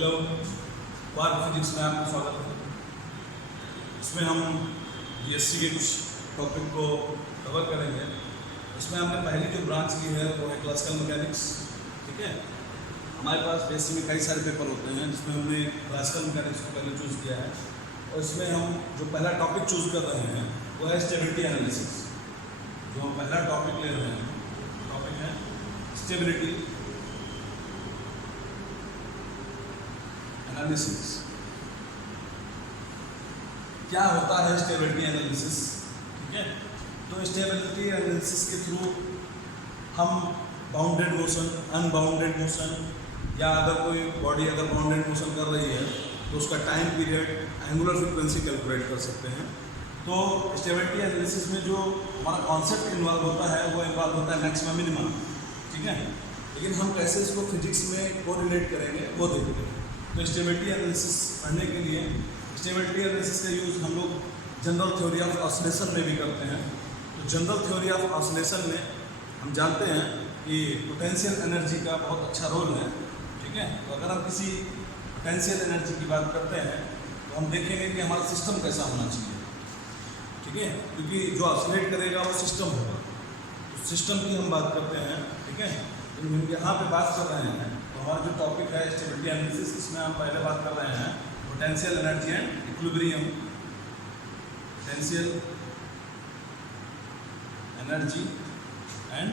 Hello, quark physics में आपका स्वागत है। इसमें हम बीएससी के कुछ टॉपिक को कवर करेंगे। इसमें हमने पहली जो ब्रांच ली है वो है क्लासिकल मैकेनिक्स। ठीक है, हमारे पास बीएससी में कई सारे पेपर होते हैं जिसमें हमने क्लासिकल मैकेनिक्स को पहले चूज़ किया है और इसमें हम जो पहला टॉपिक चूज़ कर रहे हैं वो है स्टेबिलिटी एनालिसिस। जो हम पहला टॉपिक ले रहे हैं टॉपिक है स्टेबिलिटी एनालिसिस। क्या होता है स्टेबिलिटी एनालिसिस? ठीक है, तो स्टेबिलिटी एनालिसिस के थ्रू हम बाउंडेड मोशन, अनबाउंडेड मोशन या अगर कोई बॉडी अगर बाउंडेड मोशन कर रही है तो उसका time period, angular frequency calculate कर सकते हैं। तो स्टेबिलिटी एनालिसिस में जो हमारा कॉन्सेप्ट इन्वॉल्व होता है वो इन्वॉल्व होता है मैक्सिमम मिनिमम। ठीक है, लेकिन हम कैसे इसको फिजिक्स में कोरिलेट करेंगे वो देखते हैं। तो स्टेबिलिटी एनालिसिस पढ़ने के लिए स्टेबिलिटी एनालिसिस का यूज़ हम लोग जनरल थ्योरी ऑफ ऑसिलेशन में भी करते हैं। तो जनरल थ्योरी ऑफ ऑसिलेशन में हम जानते हैं कि पोटेंशियल एनर्जी का बहुत अच्छा रोल है। ठीक है, तो अगर हम किसी पोटेंशियल एनर्जी की बात करते हैं तो हम देखेंगे कि हमारा सिस्टम कैसा होना चाहिए। ठीक है, क्योंकि जो ऑसिलेट करेगा वो सिस्टम होगा। तो सिस्टम की हम बात करते हैं। ठीक है, तो हम यहाँ पे बात कर रहे हैं तो हमारा जो टॉपिक है स्टेबिलिटी एनालिसिस, इसमें हम पहले बात कर रहे हैं potential energy and equilibrium. Potential energy and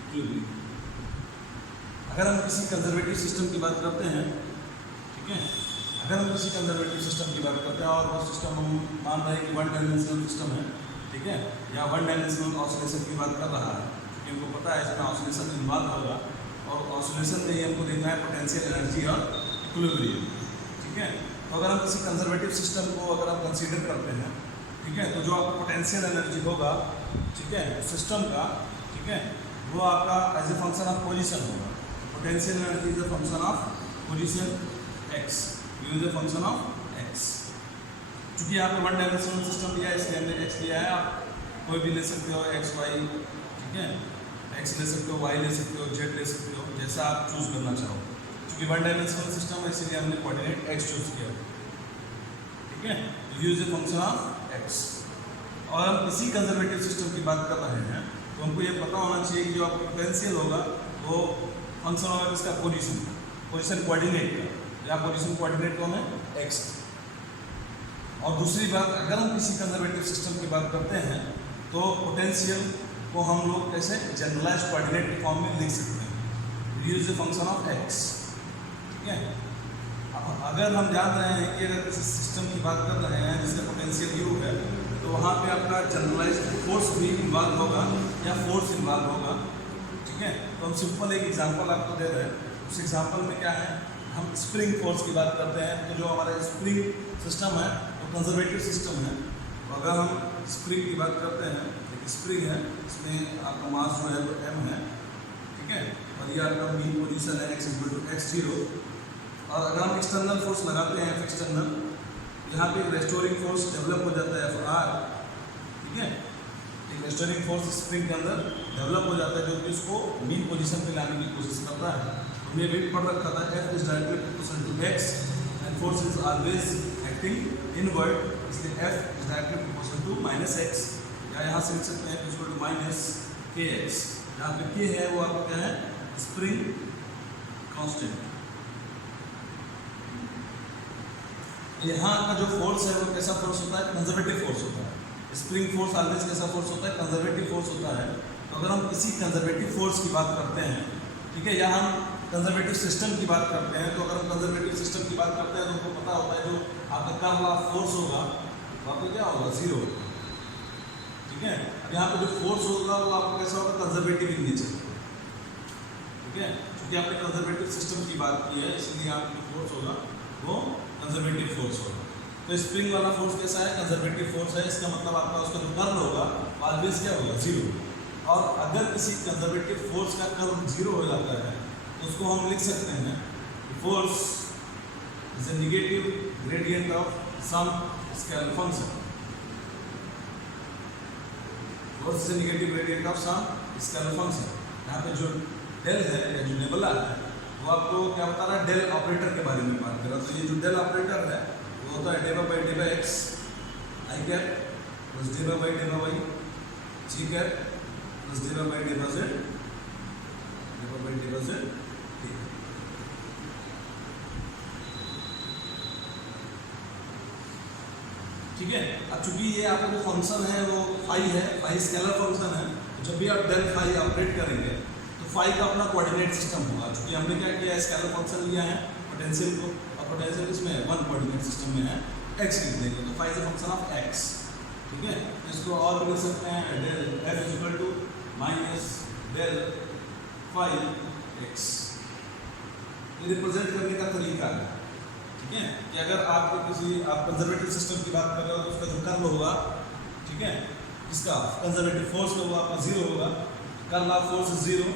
equilibrium. अगर हम किसी कंजर्वेटिव सिस्टम की बात करते हैं, ठीक है, अगर हम किसी कंजर्वेटिव सिस्टम की बात करते हैं और वो सिस्टम हम मान रहे हैं कि वन डायमेंशनल सिस्टम है, ठीक है, या वन डायमेंशनल ऑसिलेशन की बात कर रहा है, क्योंकि हमको पता है इसमें ऑसिलेशन इन्वॉल्व होगा और ऑसिलेशन में ही हमको देखना है पोटेंशियल एनर्जी और इक्विलिब्रियम। ठीक है, तो अगर हम किसी कंजर्वेटिव सिस्टम को अगर हम कंसीडर करते हैं, ठीक है, तो जो आपका पोटेंशियल एनर्जी होगा, ठीक है, सिस्टम का, ठीक है, वो आपका as a function of position होगा। Potential energy is a function of position X, U is a function of X. चूँकि यहाँ पे वन डायमेंशनल सिस्टम दिया है इसलिए हमने एक्स लिया है। आप कोई भी ले सकते हो, एक्स वाई, ठीक है, एक्स ले सकते हो, वाई ले सकते हो, जेड ले सकते हो, जैसा आप चूज़ करना चाहो। क्योंकि वन डायमेंशनल सिस्टम है इसलिए हमने कोऑर्डिनेट एक्स चूज़ किया। ठीक है, you is a function of x. और हम किसी कंजर्वेटिव सिस्टम की बात कर रहे हैं तो हमको ये पता होना चाहिए कि जो आपका पोटेंशियल होगा वो फंक्शन होगा इसका पोजिशन कोऑर्डिनेट का, या पोजिशन कोऑर्डिनेट कौन है? एक्स। और दूसरी बात, अगर हम किसी कंजर्वेटिव सिस्टम की बात करते हैं तो पोटेंशियल को हम लोग कैसे जनरलाइज कोऑर्डिनेट के फॉर्म में लिख सकते हैं, you is a function of x. ठीक है, अब अगर हम जान रहे हैं कि अगर किसी सिस्टम की बात कर रहे हैं जिसका पोटेंशियल यू है तो वहाँ पे आपका जनरलाइज फोर्स भी इन्वॉल्व होगा या फोर्स इन्वॉल्व होगा। ठीक है, तो हम सिंपल एक एग्जांपल आपको दे रहे हैं। उस एग्जांपल में क्या है, हम स्प्रिंग फोर्स की बात करते हैं। तो जो हमारा स्प्रिंग सिस्टम है वो कंजर्वेटिव सिस्टम है। तो अगर हम स्प्रिंग की बात करते हैं, एक स्प्रिंग है, इसमें आपका मास जो है वो m है। ठीक है, और ये आपका मीन पोजीशन है x=x0। और अगर हम एक्सटर्नल फोर्स लगाते हैं एक्सटर्नल, यहाँ पे एक रेस्टोरिंग फोर्स डेवलप हो जाता है Fr। ठीक है, एक रेस्टोरिंग फोर्स स्प्रिंग के अंदर डेवलप हो जाता है जो कि उसको मीन पोजीशन पे लाने की कोशिश करता है। हमने भी पढ़ रखा था F is directly proportional to x and force is always acting inward, इसलिए F is directly proportional to -x। या यहाँ से लिख सकते हैं इक्वल टू -kx। जहाँ पे k है वो आपका क्या है? Spring constant. यहाँ का जो फोर्स है वो कैसा फोर्स होता है? कंजर्वेटिव फोर्स होता है। स्प्रिंग फोर्स ऑलवेज कैसा फोर्स होता है? कंजर्वेटिव फोर्स होता है। तो अगर हम किसी कंजर्वेटिव फोर्स की बात करते हैं, ठीक है, या हम कंजर्वेटिव सिस्टम की बात करते हैं, तो अगर हम कंजर्वेटिव सिस्टम की बात करते हैं तो हमको पता होता है जो आपका कर्ल ऑफ फोर्स होगा तो आपको क्या होगा? 0 होगा। ठीक है, अब यहाँ पे जो फोर्स होगा वो आपको कैसा होगा? Conservative in nature. ठीक है, क्योंकि आपने कंजर्वेटिव सिस्टम की बात की है इसलिए आपका जो फोर्स होगा वो कंजर्वेटिव फोर्स होगा। तो स्प्रिंग वाला फोर्स कैसा है? कंजर्वेटिव फोर्स है। इसका मतलब आपका उसका जो कर्ल होगा ऑलवेज क्या होगा? 0। और अगर किसी कंजर्वेटिव फोर्स का कर्ल 0 हो जाता है तो उसको हम लिख सकते हैं force is a negative gradient of some scalar function. Force is a negative gradient of some scalar function. यहाँ पे जो डेल है या जो नेबुला है वो आपको क्या बता रहा है, डेल ऑपरेटर के बारे में बात कर रहा है। तो ये जो डेल ऑपरेटर है वो होता है del by del x i cap plus del by del y j cap plus del by del z ठीक है। अब चूंकि ये आपका जो फंक्शन है वो फाई है, फाई स्केलर फंक्शन है, तो जब भी आप डेल फाई ऑपरेट करेंगे तो फाई का अपना कोऑर्डिनेट सिस्टम होगा। चूंकि हमने क्या किया है, स्केलर फंक्शन लिया है पोटेंशियल को, और पोटेंशियल इसमें वन कोऑर्डिनेट सिस्टम में है, एक्स लिख देंगे तो phi is a function of x. ठीक है, इसको और भी लिख सकते हैं, del f is equal to minus del phi x. ये रिप्रेजेंट करने का तरीका है। ठीक है, कि अगर आप कंजर्वेटिव सिस्टम की बात कर रहे हो तो उसका जो कर्ल होगा, ठीक है, इसका कंजर्वेटिव फोर्स का वो आपका जीरो होगा, curl of force is zero,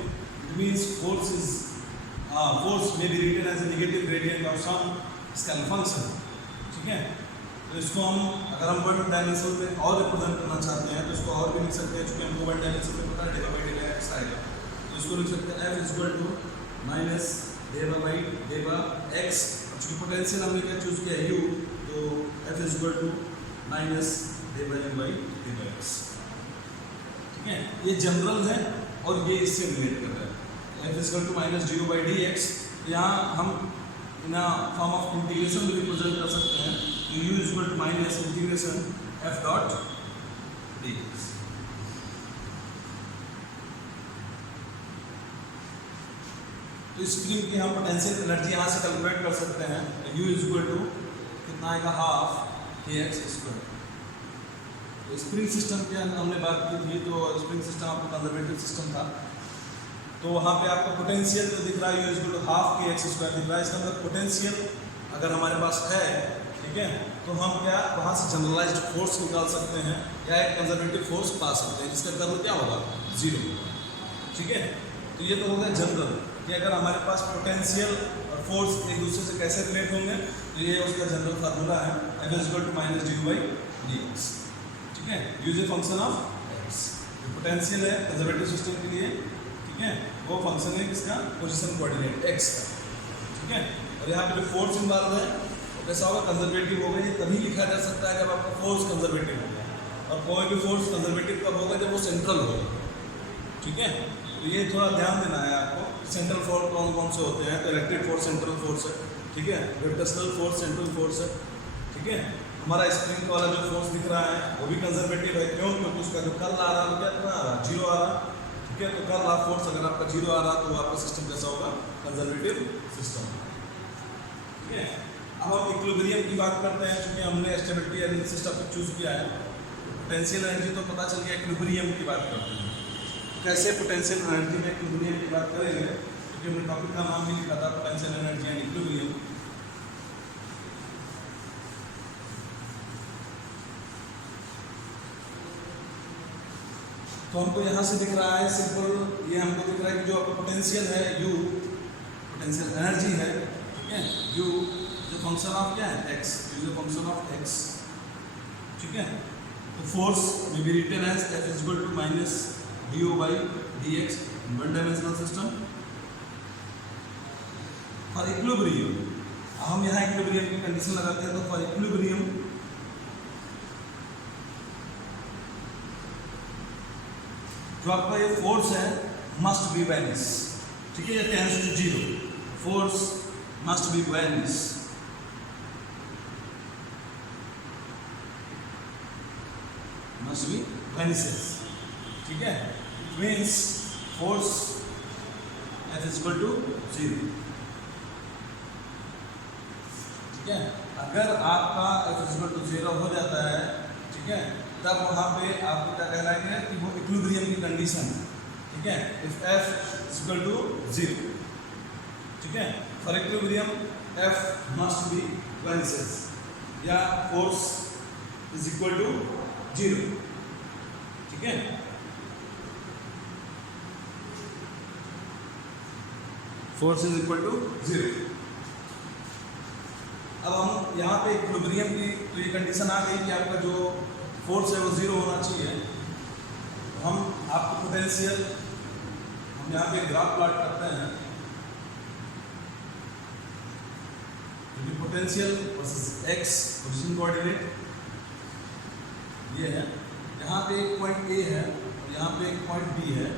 it means force may be written as a negative gradient of some scalar function. ठीक है, तो इसको हम अगर हम वन डायमेंशन में और रिप्रेजेंट करना चाहते हैं तो इसको और भी लिख सकते हैं, क्योंकि हमको वन डायमेंशन में पता है डेवा बाई डेवा एक्स आएगा, तो इसको लिख सकते हैं F is equal to minus del by del x. चूँकि पोटेंशियल हमने क्या चूज किया यू, तो F is equal to minus del U by del x. ठीक है, ये जनरल है और ये इससे रिलेट कर रहा है। F is equal to minus d u by d x, यहाँ हम इन फॉर्म ऑफ इंटीग्रेशन भी रिप्रेजेंट कर सकते हैं, तो u is equal to minus integration f dot d x. तो स्प्रिंग की हम पोटेंशियल एनर्जी यहाँ से कैलकुलेट कर सकते हैं, U इज इक्वल टू कितना आएगा, हाफ के एक्स स्क्वायर। तो स्प्रिंग सिस्टम की हमने बात की थी, तो स्प्रिंग सिस्टम आपका कंजर्वेटिव सिस्टम था, तो वहाँ पे आपको पोटेंशियल जो दिख रहा है U is equal to half k x square दिख रहा है। इसका मतलब पोटेंशियल अगर हमारे पास है, ठीक है, तो हम क्या वहाँ से जनरलाइज्ड फोर्स निकाल सकते हैं या एक कंजर्वेटिव फोर्स पा सकते हैं, जिसका कर्ल क्या होगा, जीरो। ठीक है, तो ये तो हो गया जनरल कि अगर हमारे पास पोटेंशियल और फोर्स एक दूसरे से कैसे रिलेट होंगे, तो ये उसका जनरल फार्मूला है, f is equal to minus d u by d x. ठीक है, use a function of x. जो पोटेंशियल है कंजर्वेटिव सिस्टम के लिए, ठीक है, वो फंक्शन है किसका, पोजीशन कोऑर्डिनेट एक्स का। ठीक है, और यहाँ पे जो फोर्स इन्वॉल्व है वो कैसा होगा, कंजर्वेटिव होगा। ये तभी लिखा जा सकता है जब आपका फोर्स कंजर्वेटिव होगा, और कोई भी फोर्स कंजर्वेटिव कब होगा, जब वो सेंट्रल होगा। ठीक है, तो ये थोड़ा ध्यान देना है आपको। सेंट्रल फोर्स कौन कौन से होते हैं, तो इलेक्ट्रिक फोर्स सेंट्रल फोर्स है, ठीक है, ग्रेविटेशनल फोर्स सेंट्रल फोर्स है। ठीक है, हमारा स्प्रिंग वाला जो फोर्स दिख रहा है वो भी कंजर्वेटिव है, क्यों, क्योंकि उसका जो कर्ल आ रहा है क्या आ रहा है, जीरो आ रहा। ठीक है, तो कर्ल ऑफ फोर्स अगर आपका जीरो आ रहा तो आपका सिस्टम कैसा होगा, कंजर्वेटिव सिस्टम। ठीक है, अब हम इक्विलिब्रियम की बात करते हैं, क्योंकि हमने स्टेबिलिटी एनर्जी सिस्टम चूज किया है। पोटेंशियल एनर्जी तो पता चल गया, इक्विलिब्रियम की बात करते हैं। कैसे पोटेंशियल एनर्जी में इक्विलिब्रियम की बात करेंगे, क्योंकि हमने टॉपिक का नाम भी लिखा था पोटेंशियल एनर्जी एंड इक्विलिब्रियम। तो हमको यहाँ से दिख रहा है सिंपल, ये हमको दिख रहा है कि जो आपका पोटेंशियल है U, पोटेंशियल एनर्जी है, ठीक है, U जो फंक्शन ऑफ क्या है, x, जो फंक्शन ऑफ x। ठीक है, तो force may be written as F is equal to minus d o by d x in one dimensional system. For equilibrium हम यहाँ इक्विलिब्रियम की कंडीशन लगाते हैं, तो फॉर इक्विलिब्रियम जो आपका ये फोर्स है मस्ट बी बैलेंस। ठीक है, ये tends to zero, force must be balance. Must be balances. ठीक है, means force F is equal to zero. ठीक है, अगर आपका F is equal to zero हो जाता है, ठीक है, तब वहाँ पे आपको क्या कहलाएंगे कि वो इक्विलिब्रियम की कंडीशन है। ठीक है, if F is equal to zero. ठीक है, for equilibrium F must be balances या force is equal to zero. ठीक है, force is equal to zero. अब हम यहाँ पे इक्विलिब्रियम की तो ये कंडीशन आ गई कि आपका जो फोर्स है वो जीरो होना चाहिए। हम आपको पोटेंशियल हम हम यहाँ पे ग्राफ प्लॉट करते हैं, potential versus x position coordinate ये है। यहाँ पे एक पॉइंट ए है और यहाँ पे एक पॉइंट बी है।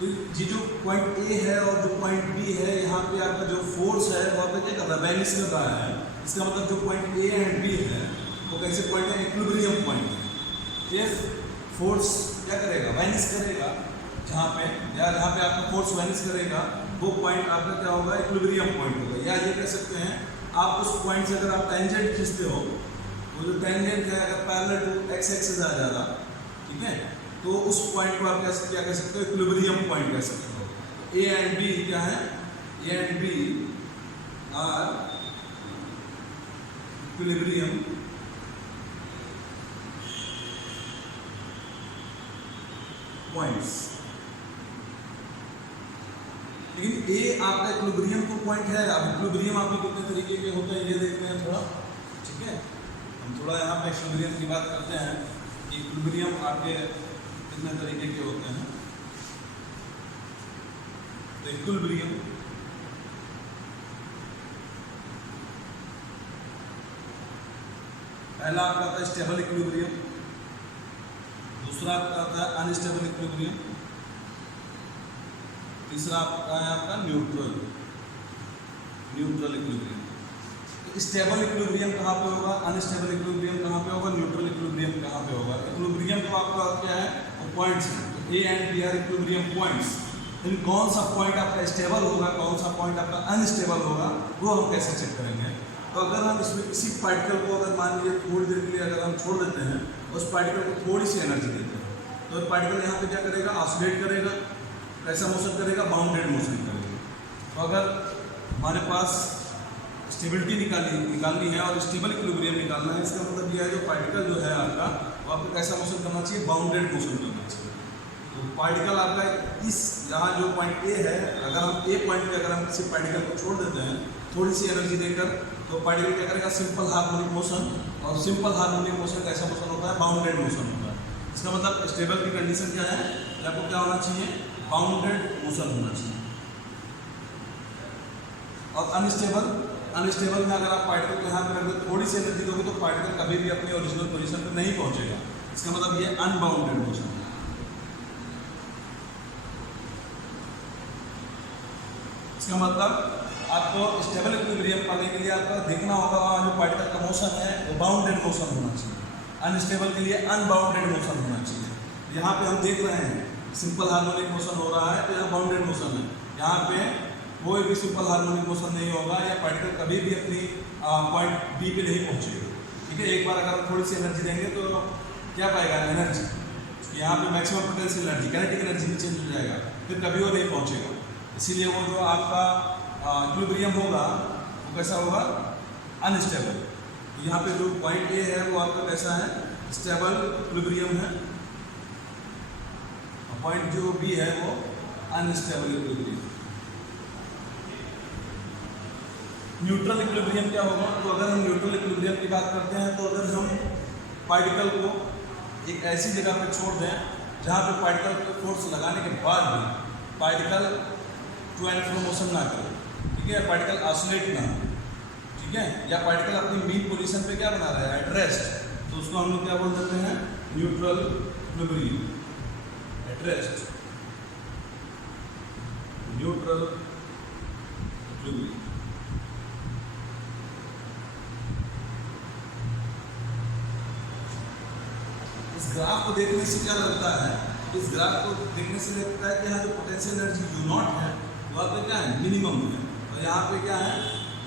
तो ये जो पॉइंट ए है और जो पॉइंट बी है, यहाँ पे आपका जो फोर्स है वहाँ पे क्या कर रहा है, बैलेंस कर रहा है। इसका मतलब जो पॉइंट ए एंड बी है वो कैसे पॉइंट है, इक्विलिब्रियम पॉइंट है। ये फोर्स क्या करेगा, बैलेंस करेगा जहाँ पे, या जहाँ पे आपका फोर्स बैलेंस करेगा वो पॉइंट आपका क्या होगा, इक्विलिब्रियम पॉइंट होगा। या ये कह सकते हैं आप उस पॉइंट से अगर आप टेंजेंट खींचते हो, वो जो टेंजेंट है अगर पैरेलल टू एक्स एक्सिस आ जाएगा, ठीक है, तो उस पॉइंट को आप क्या कह सकते हो, इक्विलिब्रियम पॉइंट कह सकते हो। ए एंड बी क्या है, a and b are equilibrium points. लेकिन ए आपका इक्विलिब्रियम को पॉइंट है। अब इक्विलिब्रियम आपके कितने तरीके के होते हैं ये देखते हैं थोड़ा, ठीक है। हम थोड़ा यहाँ पे इक्विलिब्रियम की बात करते हैं कि इक्विलिब्रियम आपके कितने तरीके के होते हैं। तो इक्विलिब्रियम पहला आपका आता है स्टेबल इक्विलिब्रियम, दूसरा आपका आता है अनस्टेबल इक्विलिब्रियम, तीसरा आपका है आपका न्यूट्रल इक्विलिब्रियम। तो स्टेबल इक्विलिब्रियम कहाँ पे होगा, अनस्टेबल इक्विलिब्रियम कहाँ पे होगा, न्यूट्रल इक्विलिब्रियम कहाँ पे होगा। इक्विलिब्रियम तो आपका क्या है, वो पॉइंट्स हैं। तो a and b are equilibrium points. लेकिन कौन सा पॉइंट आपका स्टेबल होगा, कौन सा पॉइंट आपका अनस्टेबल होगा, वो हम कैसे चेक करेंगे। तो अगर हम इसमें किसी पार्टिकल को अगर मान लीजिए थोड़ी देर के लिए अगर हम छोड़ देते हैं, उस पार्टिकल को थोड़ी सी एनर्जी देते हैं, तो पार्टिकल यहाँ पे क्या करेगा, ऑसिलेट करेगा। कैसा मोशन करेगा, बाउंडेड मोशन करेगा। तो अगर हमारे पास स्टेबिलिटी निकालनी है और स्टेबल इक्विलिब्रियम निकालना है, इसका मतलब यह है जो पार्टिकल जो है आपका, वो आपको कैसा मोशन करना चाहिए, बाउंडेड मोशन करना चाहिए। तो पार्टिकल आपका इस यहाँ जो पॉइंट ए है, अगर हम ए पॉइंट पे अगर हम किसी पार्टिकल को छोड़ देते हैं थोड़ी सी एनर्जी देकर, तो पार्टिकल क्या करेगा, सिंपल हार्मोनिक मोशन। और सिंपल हार्मोनिक मोशन कैसा मोशन होता है, बाउंडेड मोशन होता है। इसका मतलब स्टेबल की कंडीशन क्या है, आपको क्या होना चाहिए, बाउंडेड मोशन होना चाहिए। और अनस्टेबल में अगर आप पार्टिकल को यहाँ पे रख दो, थोड़ी सी एनर्जी दोगे तो पार्टिकल कभी भी अपनी ओरिजिनल पोजीशन पे नहीं पहुंचेगा। इसका मतलब ये अनबाउंडेड मोशन है। इसका मतलब आपको स्टेबल इक्विलिब्रियम पाने के लिए आपको देखना होगा वहाँ जो पार्टिकल का मोशन है वो बाउंडेड मोशन होना चाहिए। अनस्टेबल के लिए अनबाउंडेड मोशन होना चाहिए। यहाँ पे हम देख रहे हैं सिंपल हार्मोनिक मोशन हो रहा है, तो यहाँ बाउंडेड मोशन है। यहाँ पे कोई भी सिंपल हार्मोनिक मोशन नहीं होगा, या पार्टिकल कभी भी अपनी पॉइंट बी पे नहीं पहुँचेगा, ठीक है। एक बार अगर हम थोड़ी सी एनर्जी देंगे तो क्या पाएगा, एनर्जी। यहाँ पे maximum potential energy, kinetic energy में चेंज हो जाएगा, फिर कभी वो नहीं पहुँचेगा। इसीलिए वो जो आपका इक्विलिब्रियम होगा वो कैसा होगा, अनस्टेबल। तो यहाँ पे जो पॉइंट ए है वो आपका कैसा है, स्टेबल इक्विलिब्रियम है, और पॉइंट जो बी है वो अनस्टेबल इक्विलिब्रियम। न्यूट्रल इक्विलिब्रियम क्या होगा, तो अगर हम न्यूट्रल इक्विलिब्रियम की बात करते हैं, तो अगर हम पार्टिकल को एक ऐसी जगह पे छोड़ दें जहाँ पे पार्टिकल को फोर्स लगाने के बाद भी particle to and fro motion ना करे, ठीक है, पार्टिकल ऑसिलेट ना हो, ठीक है, या पार्टिकल अपनी मीन पोजीशन पे क्या बना रहा है, एट रेस्ट, तो उसको हम लोग क्या बोल देते हैं, neutral equilibrium, at rest, neutral equilibrium. इस ग्राफ को देखने से क्या लगता है, इस ग्राफ को देखने से लगता है कि यहाँ जो पोटेंशियल एनर्जी यू नॉट है वो आपका क्या है, मिनिमम है, और यहाँ पे क्या है,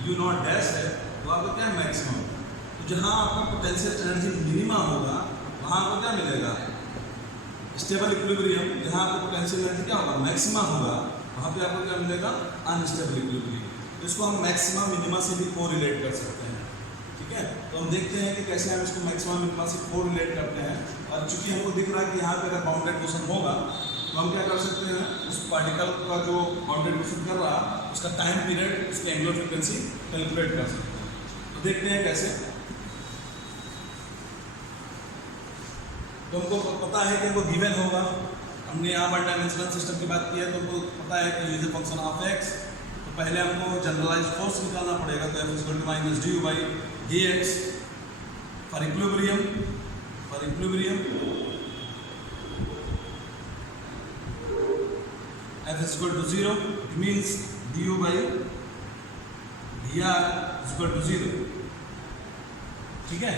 यू नॉट डैश है, वो आपका क्या है, मैक्सिमम। तो जहाँ आपका पोटेंशियल एनर्जी मिनिमम होगा वहाँ आपको क्या मिलेगा, स्टेबल इक्विलिब्रियम। जहाँ आपका पोटेंशियल एनर्जी क्या होगा, मैक्सिमम होगा, वहाँ पे आपको क्या मिलेगा, अनस्टेबल इक्विलिब्रियम। तो इसको हम मैक्सिमम मिनिमा से भी कोरिलेट कर सकते हैं, ठीक है। तो हम देखते हैं कि कैसे हम इसको मैक्सिमम मिनिमा से कोरिलेट करते हैं। और चूंकि हमको दिख रहा है कि यहाँ पे अगर बाउंडेड मोशन होगा तो हम क्या कर सकते हैं, उस पार्टिकल का जो बाउंडेड मोशन कर रहा उसका टाइम पीरियड, उसकी एंगुलर फ्रीक्वेंसी कैलकुलेट कर सकते हैं। तो देखते हैं कैसे। तो हमको पता है कि हमको गिवन होगा हमने यहाँ वन डायमेंशनल सिस्टम की बात की है तो हमको पता है कि is a function of x, तो पहले हमको जनरलाइज फोर्स निकालना पड़ेगा, तो f equal to minus d by d x for equilibrium f is equal to 0, it means du by dr is equal to 0। ठीक है,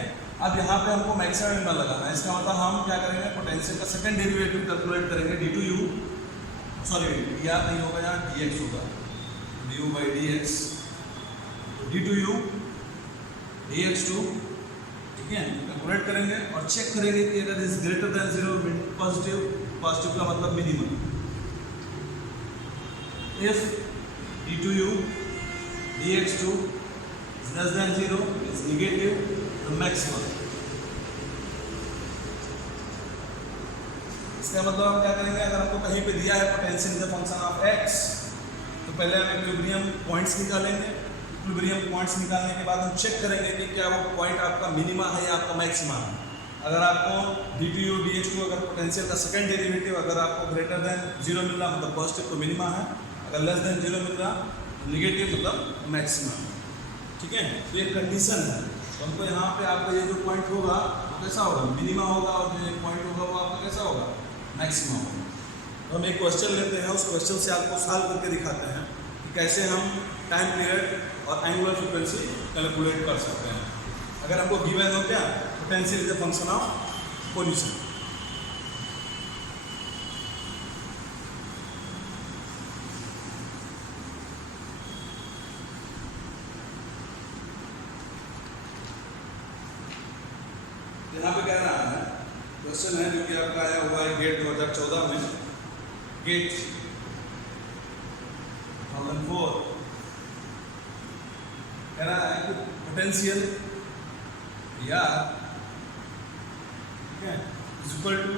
अब यहाँ पे हमको मैक्सिमम मिनिमम लगाना है, इसका मतलब हम क्या करेंगे, पोटेंशियल का सेकंड डेरिवेटिव कैलकुलेट करेंगे d two u, sorry d r नहीं होगा, यहाँ डी एक्स होगा, d u by d x, d two u d x two, ठीक है, कैलकुलेट करेंगे और चेक करेंगे कि अगर is greater than zero positive का मतलब minimum, if d2u dx2 is less than 0 is negative, the maximum। इसका मतलब हम क्या करेंगे, अगर हमको कहीं पे दिया है potential is a function of x, तो पहले हम इक्विलिब्रियम पॉइंट्स निकालेंगे, इक्विलिब्रियम पॉइंट्स निकालने के बाद हम चेक करेंगे कि क्या वो पॉइंट आपका मिनिमा है या आपका मैक्सिमा है। अगर आपको d2u dx2 अगर पोटेंशियल का सेकंड डेरिवेटिव अगर आपको ग्रेटर देन 0 मिल रहा मतलब पॉजिटिव तो मिनिमा है, अगर लेस देन 0 मिल रहा निगेटिव मतलब मैक्सिमम, ठीक है। तो ये कंडीशन है, तो हमको यहाँ पे आपका ये जो पॉइंट होगा वो कैसा होगा, मिनिमा होगा, और जो पॉइंट होगा वो आपका कैसा होगा, मैक्सिमम होगा। तो हम एक क्वेश्चन लेते हैं, उस क्वेश्चन से आपको सॉल्व करके दिखाते हैं कि कैसे हम टाइम पीरियड और एंगुलर फ्रीक्वेंसी कैलकुलेट कर सकते हैं। अगर हमको गिवन हो क्या, potential is a function of position. यहाँ पे कह रहा है, क्वेश्चन है जो कि आपका आया हुआ है गेट 2014 में, गेट 2004, कह रहा है कि पोटेंशियल या ठीक है is equal to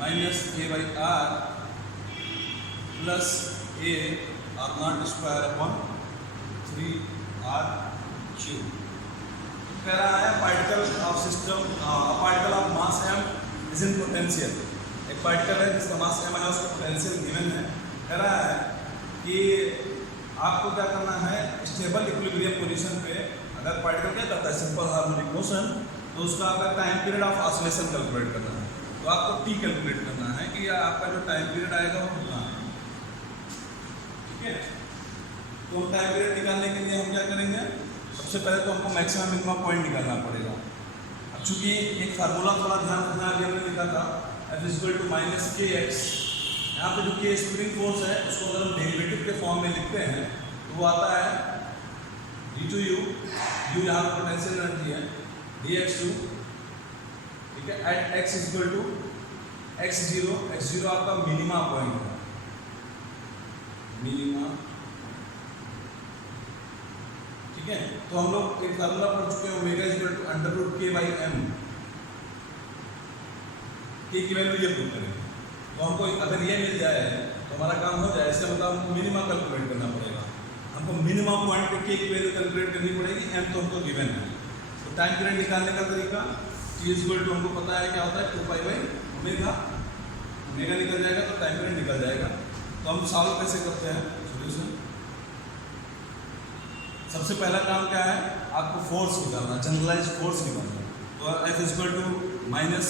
minus a by r plus a r not square upon 3r cube. कह रहा है particle of system, particle of mass m is in potential, एक पार्टिकल है जिसका मास m है, उसका पोटेंशियल गिवन है। कह रहा है कि आपको क्या करना है, स्टेबल इक्विलिब्रियम पोजीशन पे अगर पार्टिकल क्या करता है, सिंपल हार्मोनिक मोशन, तो उसका आपका time period of oscillation calculate करना है। तो आपको t कैलकुलेट करना है कि आपका जो टाइम पीरियड आएगा वो कितना है, ठीक है। तो टाइम पीरियड निकालने के लिए हम क्या करेंगे, सबसे पहले तो हमको मैक्सिमम मिनिमम पॉइंट निकालना पड़ेगा। अब चूंकि एक फार्मूला थोड़ा ध्यान रखना, अभी हमने लिखा था f is equal to minus k x, यहाँ पे जो के स्प्रिंग फोर्स है उसको अगर हम डेरिवेटिव के फॉर्म में लिखते हैं तो वो आता है d2u, u यहाँ पर पोटेंशियल एनर्जी है, dx2, ठीक है, at x is equal to x0 आपका मिनिमा पॉइंट है, मिनिमा, ठीक है। तो हम लोग एक फार्मूला पढ़ चुके हैं, omega is equal to under root k by m, k की वैल्यू ये प्रूव करेंगे। तो हमको अगर ये मिल जाए तो हमारा काम हो जाए, इसका मतलब हमको मिनिमा कैलकुलेट करना पड़ेगा, हमको मिनिमम पॉइंट पे के की वैल्यू कैलकुलेट करनी पड़ेगी, एम तो हमको गिवन है। तो टाइम पीरियड निकालने का तरीका, टी इज इक्वल टू हमको पता है क्या होता है, 2 पाई बाई ओमेगा, ओमेगा निकल जाएगा तो टाइम पीरियड निकल जाएगा। तो हम सॉल्व कैसे करते हैं सोल्यूशन, सबसे पहला काम क्या है, आपको फोर्स निकालना, जनरलाइज फोर्स निकालना। तो F is equal to minus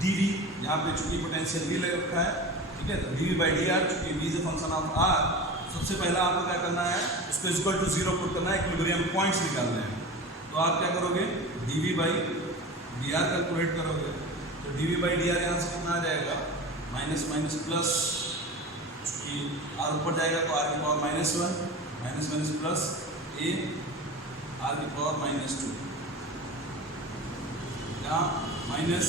d v, यहाँ पे चूंकि पोटेंशियल V लग रखा है, ठीक है, तो डी बाई डी आर, चूंकि V is a function of R, सबसे पहला आपको क्या करना है, उसको इज इक्वल टू 0 पुट करना है, इक्विलिब्रियम पॉइंट्स निकालने हैं। तो आप क्या करोगे, d v by d r calculate करोगे, तो d v by d r यहाँ से कितना आ जाएगा, माइनस माइनस प्लस, चूँकि R ऊपर जाएगा तो R की power -1, minus minus plus a r की पावर -2, यहाँ माइनस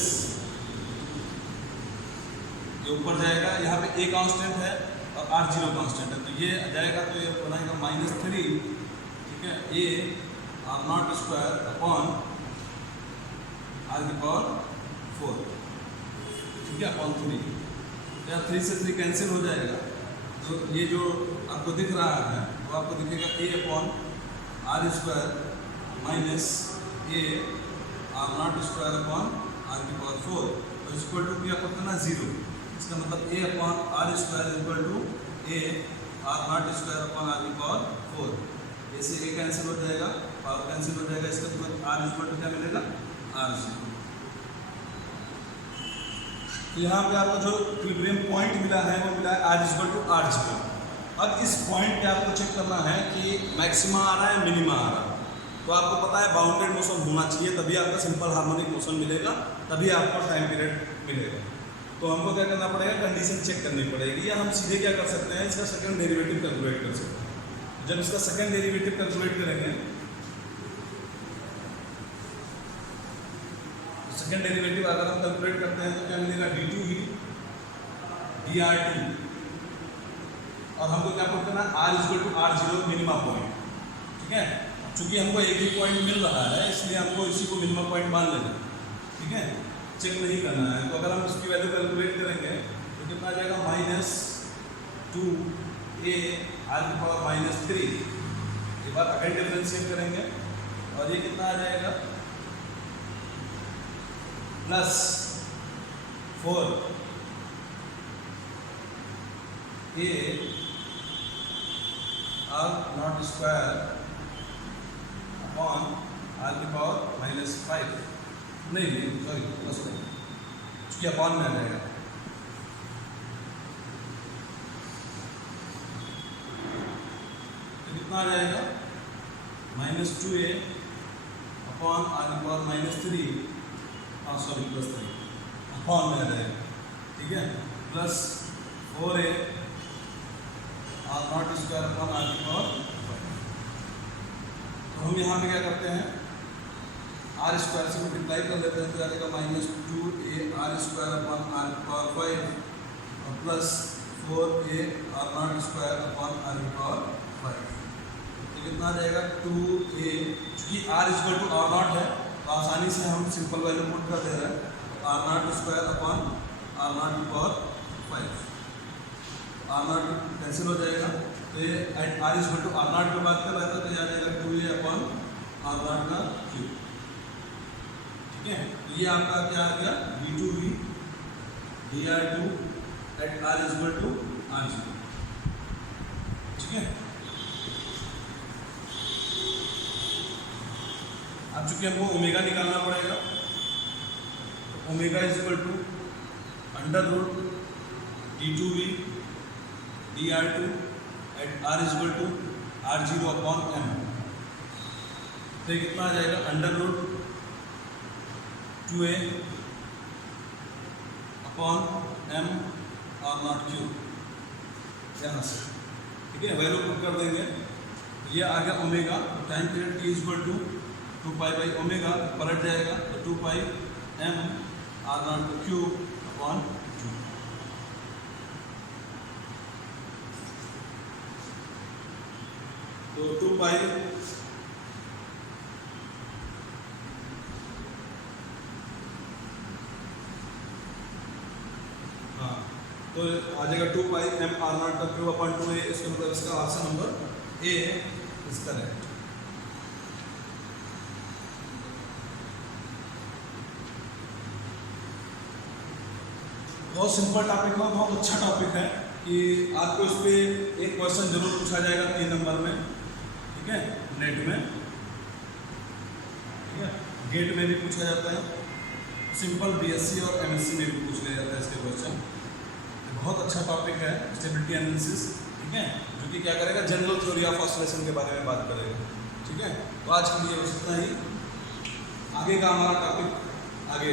ये ऊपर जाएगा, यहाँ पे ए कांस्टेंट है और आर 0 कांस्टेंट है, तो ये जाएगा तो ये बनाएगा -3, ठीक है, a r not square upon r की पावर 4, ठीक है, अपॉन 3, या 3 से 3 कैंसिल हो जाएगा। तो ये जो आपको दिख रहा है वो आपको दिखेगा a upon r square minus a r not square upon r की पावर 4, और इक्वल टू क्या करना 0, इसका मतलब a upon r square equal to a r not square upon r की पावर 4। ऐसे a कैंसिल हो जाएगा, पावर कैंसिल हो जाएगा, इसका मतलब आर इक्वल टू क्या मिलेगा, आर जीरो। तो यहाँ पे आपको जो इक्विलिब्रियम पॉइंट मिला है वो मिला है r equal to r zero. अब इस पॉइंट पे आपको चेक करना है कि मैक्सिमा आ रहा है मिनिमा आ रहा है। तो आपको पता है बाउंडेड मोशन होना चाहिए, तभी आपका सिंपल हार्मोनिक मोशन मिलेगा, तभी आपको टाइम पीरियड मिलेगा। तो हमको क्या करना पड़ेगा, कंडीशन चेक करनी पड़ेगी, या हम सीधे क्या कर सकते हैं, इसका सेकंड डेरिवेटिव कैलकुलेट कर सकते हैं। जब इसका सेकंड डेरिवेटिव कैलकुलेट करेंगे, सेकंड डेरिवेटिव अगर हम कैलकुलेट करते हैं तो क्या मिलेगा, d2v dr2, और हमको क्या पुट करना है, r equal to r zero minima point. ठीक है, चूंकि हमको एक ही पॉइंट मिल रहा है इसलिए हमको इसी को मिनिमम पॉइंट मान लेना। ठीक है, चेक नहीं करना है। तो अगर हम उसकी वैल्यू कैलकुलेट करेंगे तो कितना आ जाएगा, -2a आर की पावर -3। एक बार अगेन डिफरेंशिएट करेंगे और ये कितना आ जाएगा, +4a r not square upon r की पावर -5, नहीं सॉरी प्लस नहीं, चूँकि अपॉन में आ जाएगा। तो कितना आ जाएगा, -2a अपॉन आर की पावर -3, हाँ सॉरी +3 अपॉन में आ जाएगा। ठीक है, +4a r not square upon r की पावर 5। तो हम यहाँ पे क्या करते हैं, आर स्क्वायर से मल्टीप्लाई कर लेते हैं, तो जाएगा -2a r square upon r की पावर 5 और +4a r not square upon r की पावर 5। तो कितना आ जाएगा, 2a, चूँकि r equal to r not है तो आसानी से हम सिंपल वैल्यू पुट कर दे रहे हैं, तो r not square upon r not की पावर 5, आर नॉट कैंसिल हो जाएगा। तो ये r equal to r not की बात कर रहा था, तो आ जाएगा 2a अपॉन आर नॉट का क्यूब। ठीक है, तो ये आपका क्या आ गया, d2v dr2 at r equal to r zero. ठीक है, अब चूंकि हमको ओमेगा निकालना पड़ेगा, तो omega equal to √d2v dr2 at r equal to r0 अपॉन m। तो ये कितना आ जाएगा, √2a upon m r not cube यहाँ से। ठीक है, वैल्यू पुट कर देंगे, ये आ गया omega. Time period t equal to 2π/ओमेगा पलट जाएगा, तो 2πm are not cube upon 2। तो 2π हाँ, तो आ जाएगा 2πm आर नॉट का क्यूब अपॉन 2a। इसका मतलब इसका option number A is correct. बहुत सिंपल टॉपिक है, बहुत अच्छा टॉपिक है कि आपको इस पर एक क्वेश्चन जरूर पूछा जाएगा 3 नंबर में। ठीक है, नेट में, ठीक है, गेट में भी पूछा जाता है, सिंपल बीएससी और एमएससी में भी पूछ लिया जाता है इसके क्वेश्चन। बहुत अच्छा टॉपिक है स्टेबिलिटी एनालिसिस। ठीक है, जो कि क्या करेगा, जनरल थ्योरी ऑफ ऑसिलेशन के बारे में बात करेगा। ठीक है, तो आज के लिए बस इतना ही, आगे का हमारा टॉपिक आगे